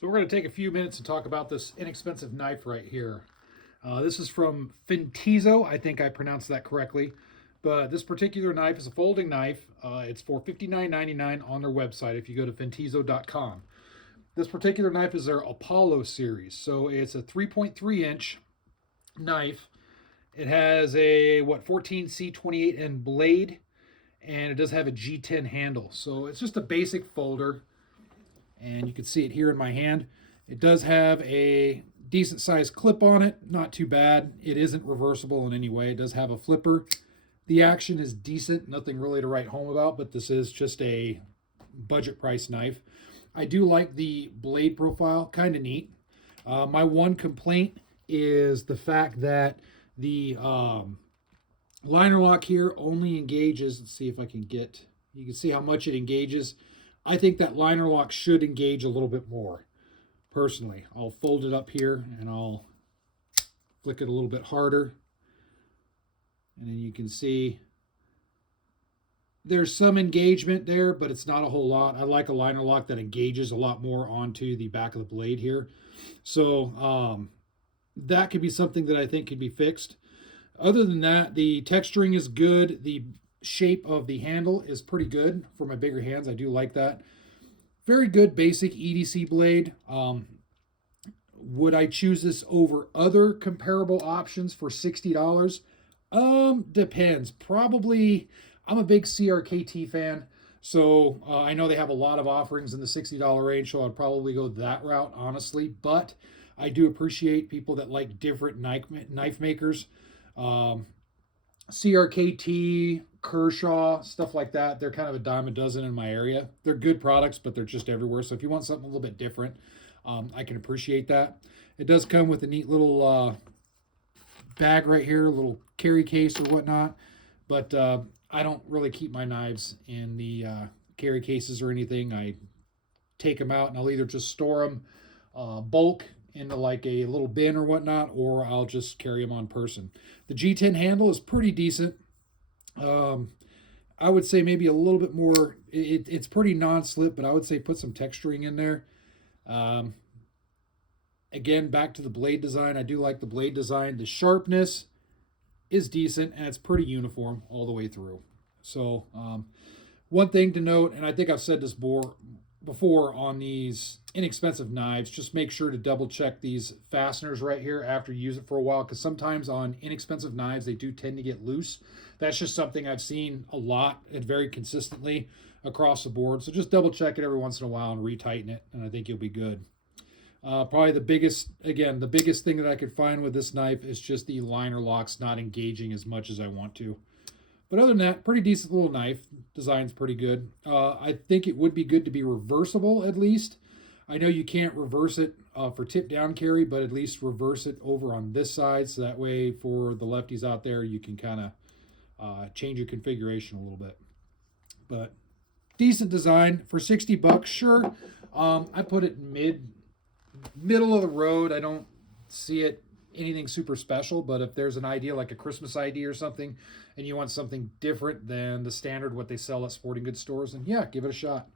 So we're going to take a few minutes and talk about this inexpensive knife right here. This is from Fintiso. I think I pronounced that correctly. But this particular knife is a folding knife. It's for $59.99 on their website if you go to fintiso.com. This particular knife is their Apollo series. So it's a 3.3 inch knife. It has a 14C28N blade, and it does have a G10 handle. So it's just a basic folder, and you can see it here in my hand. It does have a decent sized clip on it, not too bad. It isn't reversible in any way. It does have a flipper. The action is decent, nothing really to write home about, but this is just a budget price knife. I do like the blade profile, kind of neat. My one complaint is the fact that the liner lock here only engages, let's see if I can get, you can see how much it engages. I think that liner lock should engage a little bit more, personally. I'll fold it up here and I'll flick it a little bit harder. And then you can see there's some engagement there, but it's not a whole lot. I like a liner lock that engages a lot more onto the back of the blade here. So that could be something that I think could be fixed. Other than that, the texturing is good. The shape of the handle is pretty good for my bigger hands. I do like that. Very good basic EDC blade. Would I choose this over other comparable options for $60? Depends. Probably, I'm a big CRKT fan, so I know they have a lot of offerings in the $60 range, so I'd probably go that route, honestly. But I do appreciate people that like different knife makers. CRKT, Kershaw, stuff like that. They're kind of a dime a dozen in my area. They're good products, but they're just everywhere. So if you want something a little bit different, I can appreciate that. It does come with a neat little bag right here, a little carry case or whatnot. But I don't really keep my knives in the carry cases or anything. I take them out and I'll either just store them bulk into like a little bin or whatnot, or I'll just carry them on person. The G10 handle is pretty decent. I would say maybe a little bit more. It's pretty non-slip, but I would say put some texturing in there. Again, back to the blade design. I do like the blade design. The sharpness is decent, and it's pretty uniform all the way through. So one thing to note, and I think I've said this before on these inexpensive knives, just make sure to double check these fasteners right here after you use it for a while, because sometimes on inexpensive knives they do tend to get loose. That's just something I've seen a lot and very consistently across the board. So just double check it every once in a while and retighten it, and I think you'll be good. Probably the biggest thing that I could find with this knife is just the liner locks not engaging as much as I want to. But other than that, pretty decent little knife. Design's pretty good. I think it would be good to be reversible at least. I know you can't reverse it for tip down carry, but at least reverse it over on this side. So that way for the lefties out there, you can kind of change your configuration a little bit. But decent design for $60, sure. I put it middle of the road. I don't see it anything super special, but if there's an idea like a Christmas idea or something and you want something different than the standard what they sell at sporting goods stores, then yeah, give it a shot.